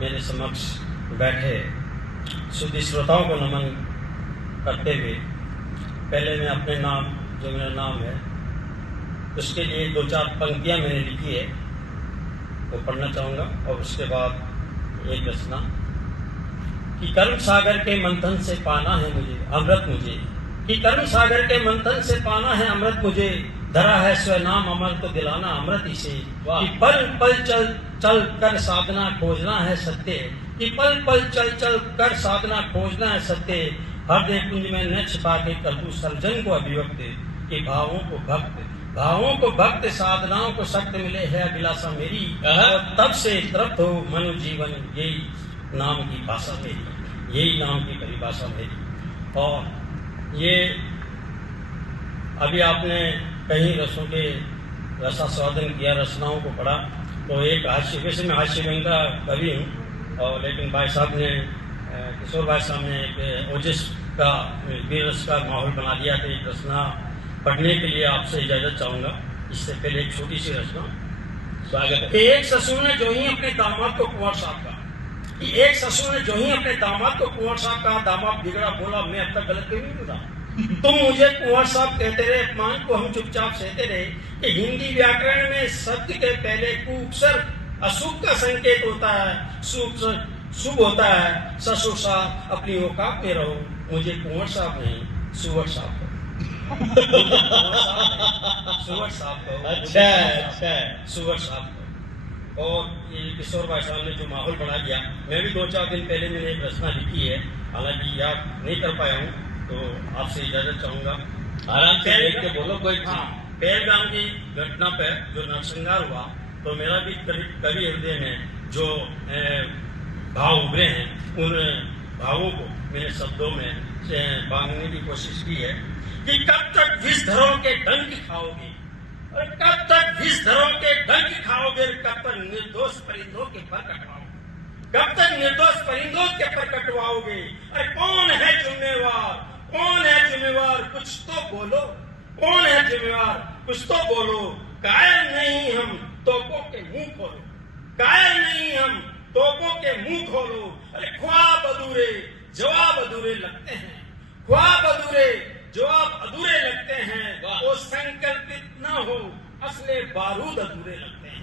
मेरे समक्ष बैठे शुद्ध श्रोताओं को नमन करते हुए पहले मैं अपने नाम, जो मेरा नाम है, उसके लिए 2-4 पंक्तियां मैंने लिखी है, वो पढ़ना चाहूँगा। और उसके बाद एक रचना कि कर्म सागर के मंथन से पाना है मुझे अमृत मुझे, कि कर्म सागर के मंथन से पाना है अमृत मुझे, धरा है स्वयं नाम अमर तो दिलाना अमृत इसे, कि पल पल चल चल कर साधना खोजना है सत्य, कि पल पल चल चल कर साधना खोजना है सत्य, हृदय कुंज में न छिपा के कर दूं सर्जन को अभिव्यक्त, कि भावों को भक्त साधनाओं को शक्त मिले है अभिलाषा मेरी, और तब से तृप्त हो मनु जीवन, यही नाम की भाषा मेरी, यही नाम की परिभाषा मेरी। और ये अभी आपने कहीं रसों के रसास्वादन किया, रचनाओं को पढ़ा, तो एक हास्य, वैसे मैं हास्य व्यंग का कवि हूँ, और लेकिन भाई साहब ने, किशोर भाई साहब ने एक ओजस का, वीरस का माहौल बना दिया। तो एक रचना पढ़ने के लिए आपसे इजाजत चाहूंगा। इससे पहले एक छोटी सी रचना। स्वागत है। एक ससुर ने जो ही अपने दामाद को कुंवर साहब का, एक ससुर ने जो ही अपने दामाद को कुंवर साहब कहा, दामाद बिगड़ा बोला मैं अब तक गलत क्यों नहीं बोला, तुम मुझे कुंवर साहब कहते रहे, अपमान को हम चुपचाप सहते रहे, कि हिंदी व्याकरण में शब्द के पहले कुअक्षर अशुभ का संकेत होता है, शुभ होता है। ससुर साहब अपनी औकात में रहो, मुझे कुंवर साहब नहीं सुवर साहब कहो। सुवर साहब कहो। अच्छा सुवर साहब कहो। और ये किशोर भाई साहब ने जो माहौल बना दिया, मैं भी 2-4 दिन पहले मैंने एक रचना लिखी है, हालांकि याद नहीं कर पाया हूँ, तो आपसे इजाजत चाहूंगा। आराम से देख के बोलो कोई। हाँ, पहलगाम की घटना पे जो नरसंहार हुआ, तो मेरा भी कवि हृदय में जो भाव उभरे हैं, उन भावों को मैंने शब्दों में बांधने की कोशिश की है। कि कब तक विष धरों के डंक खाओगे, और कब तक विष धरों के डंक खाओगे, कब तक निर्दोष परिंदों के पर कटवाओगे, कब तक निर्दोष परिंदों के पर कटवाओगे। अरे कौन है जिम्मेवार, कौन है जिम्मेवार, कुछ तो बोलो, कौन है जिम्मेवार, कुछ तो बोलो। कायल नहीं हम, तोपों के मुंह खोलो, कायल नहीं हम, तोपों के मुंह खोलो। अरे ख्वाब अधूरे जवाब अधूरे लगते हैं, ख्वाब अधूरे जवाब अधूरे लगते हैं। वो संकल्पित न हो, असले बारूद अधूरे लगते हैं।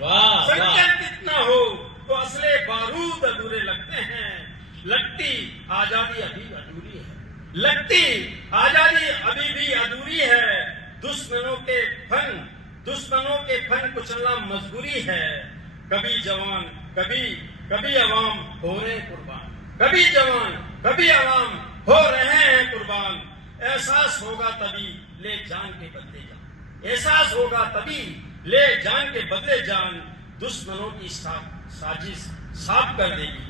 संकल्पित न हो तो असले बारूद अधूरे लगते हैं। लगती आजादी अभी अधूरी है, लगती आजादी अभी भी अधूरी है। दुश्मनों के फन कुचलना मजबूरी है। कभी जवान कभी अवाम हो रहे कुर्बान, कभी जवान कभी अवाम हो रहे हैं कुर्बान। एहसास होगा तभी ले जान के बदले जान, एहसास होगा तभी ले जान के बदले जान। दुश्मनों की साजिश साफ कर देगी,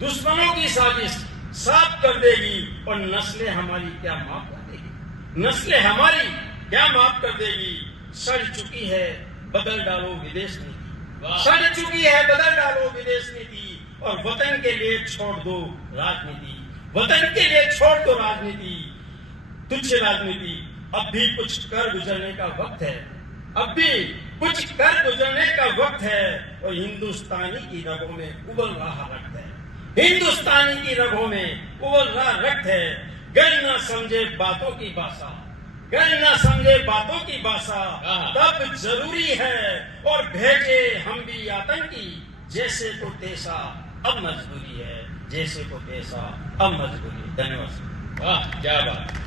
दुश्मनों की साजिश साफ कर देगी। और नस्लें हमारी क्या माफ कर देगी, नस्लें हमारी क्या माफ कर देगी। सड़ चुकी है बदल डालो विदेश नीति, सड़ चुकी है बदल डालो विदेश नीति। और वतन के लिए छोड़ दो राजनीति, वतन के लिए छोड़ दो राजनीति, तुच्छ राजनीति। अब भी कुछ कर गुजरने का वक्त है, अब भी कुछ कर गुजरने का वक्त है। और हिंदुस्तानी की रगों में उबल रहा रक्त है, हिंदुस्तानी की रगों में उबल रहा रक्त है। गर न समझे बातों की भाषा, गर न समझे बातों की भाषा, तब जरूरी है। और भेजे हम भी आतंकी, जैसे को तैसा अब मजबूरी है, जैसे को तैसा अब मजबूरी। धन्यवाद। वाह क्या बात।